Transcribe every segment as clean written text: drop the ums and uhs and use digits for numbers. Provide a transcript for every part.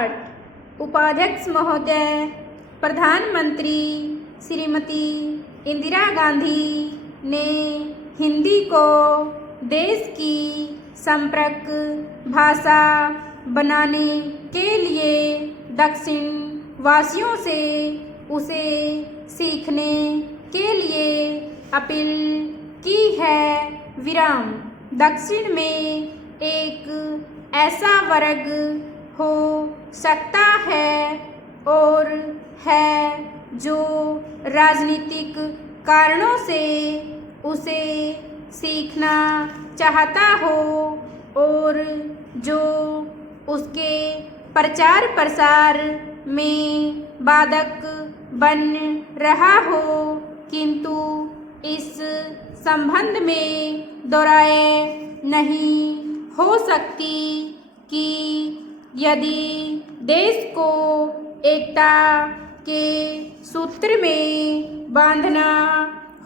पाठ। उपाध्यक्ष महोदय, प्रधानमंत्री श्रीमती इंदिरा गांधी ने हिंदी को देश की संपर्क भाषा बनाने के लिए दक्षिण वासियों से उसे सीखने के लिए अपील की है। दक्षिण में एक ऐसा वर्ग हो सकता है और है जो राजनीतिक कारणों से उसे सीखना चाहता हो और जो उसके प्रचार प्रसार में बाधक बन रहा हो, किंतु इस संबंध में दोहराए नहीं हो सकती कि यदि देश को एकता के सूत्र में बांधना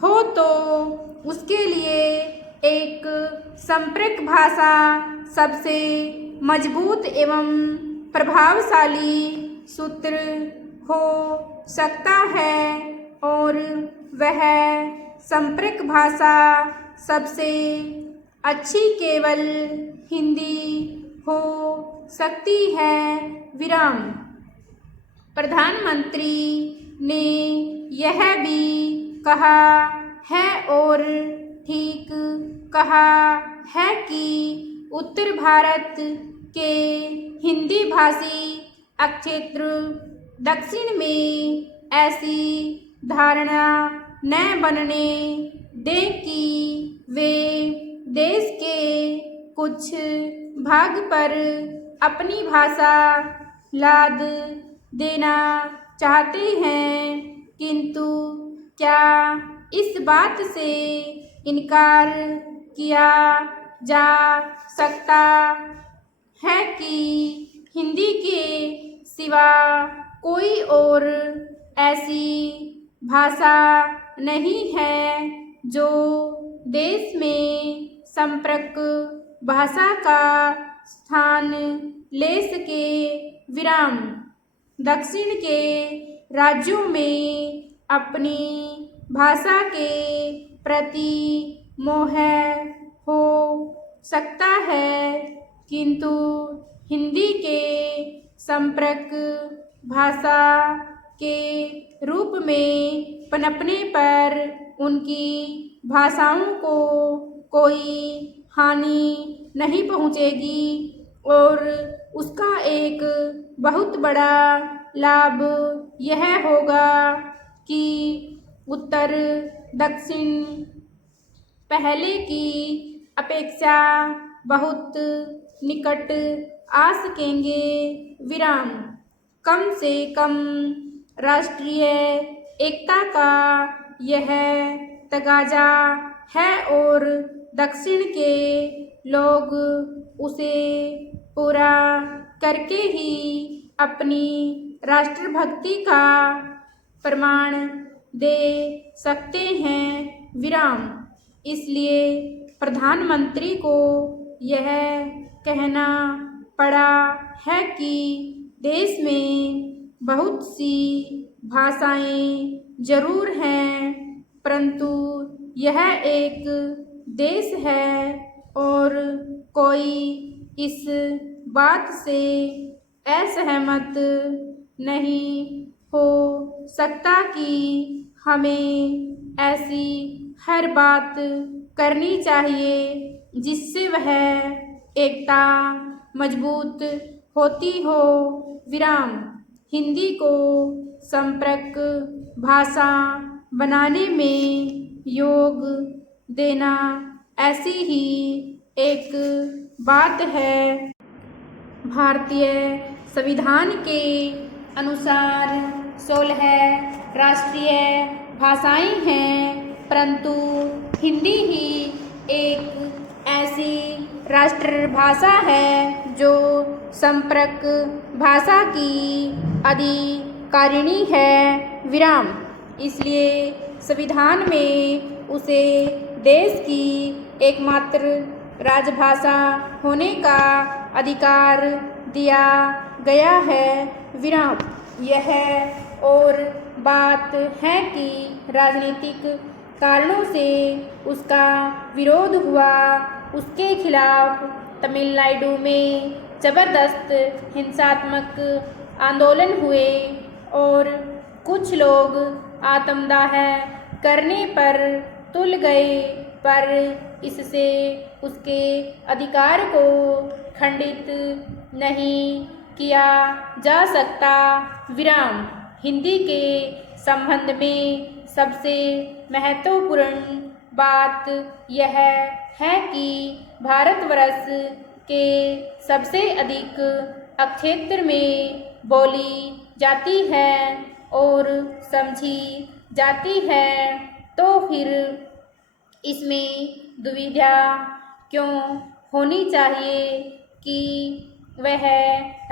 हो तो उसके लिए एक संपर्क भाषा सबसे मजबूत एवं प्रभावशाली सूत्र हो सकता है और वह संपर्क भाषा सबसे अच्छी केवल हिंदी हो सकती है। प्रधानमंत्री ने यह भी कहा है और ठीक कहा है कि उत्तर भारत के हिंदी भाषी क्षेत्र दक्षिण में ऐसी धारणा न बनने दें कि वे देश के कुछ भाग पर अपनी भाषा लाद देना चाहते हैं, किंतु क्या इस बात से इनकार किया जा सकता है कि हिंदी के सिवा कोई और ऐसी भाषा नहीं है जो देश में संपर्क भाषा का स्थान ले सके। दक्षिण के राज्यों में अपनी भाषा के प्रति मोह हो सकता है, किंतु हिंदी के संपर्क भाषा के रूप में पनपने पर उनकी भाषाओं को कोई हानि नहीं पहुँचेगी और उसका एक बहुत बड़ा लाभ यह होगा कि उत्तर दक्षिण पहले की अपेक्षा बहुत निकट आ सकेंगे। कम से कम राष्ट्रीय एकता का यह तगाजा है और दक्षिण के लोग उसे पूरा करके ही अपनी राष्ट्रभक्ति का प्रमाण दे सकते हैं। इसलिए प्रधानमंत्री को यह कहना पड़ा है कि देश में बहुत सी भाषाएं जरूर हैं, परंतु यह एक देश है और कोई इस बात से असहमत नहीं हो सकता कि हमें ऐसी हर बात करनी चाहिए जिससे वह एकता मजबूत होती हो। हिंदी को संपर्क भाषा बनाने में योग देना ऐसी ही एक बात है। भारतीय संविधान के अनुसार 16 राष्ट्रीय भाषाएं हैं, परंतु हिंदी ही एक ऐसी राष्ट्रभाषा है जो संपर्क भाषा की अधिकारिणी है। इसलिए संविधान में उसे देश की एकमात्र राजभाषा होने का अधिकार दिया गया है विराम। यह और बात है कि राजनीतिक कारणों से उसका विरोध हुआ। उसके खिलाफ तमिलनाडु में जबरदस्त हिंसात्मक आंदोलन हुए और कुछ लोग आत्मदाह करने पर तुल गए, पर इससे उसके अधिकार को खंडित नहीं किया जा सकता विराम। हिंदी के संबंध में सबसे महत्वपूर्ण बात यह है कि भारतवर्ष के सबसे अधिक क्षेत्र में बोली जाती है और समझी जाती है, तो फिर इसमें दुविधा क्यों होनी चाहिए कि वह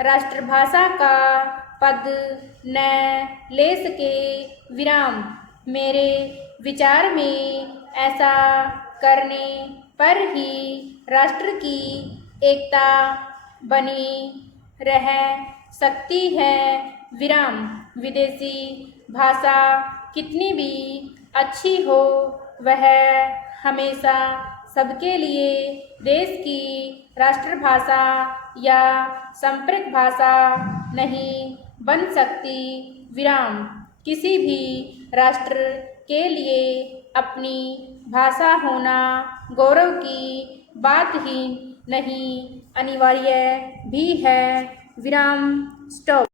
राष्ट्रभाषा का पद न ले सके विराम। मेरे विचार में ऐसा करने पर ही राष्ट्र की एकता बनी रह सकती है विराम। विदेशी भाषा कितनी भी अच्छी हो, वह हमेशा सबके लिए देश की राष्ट्रभाषा या संपर्क भाषा नहीं बन सकती विराम। किसी भी राष्ट्र के लिए अपनी भाषा होना गौरव की बात ही नहीं, अनिवार्य भी है विराम। स्टॉप।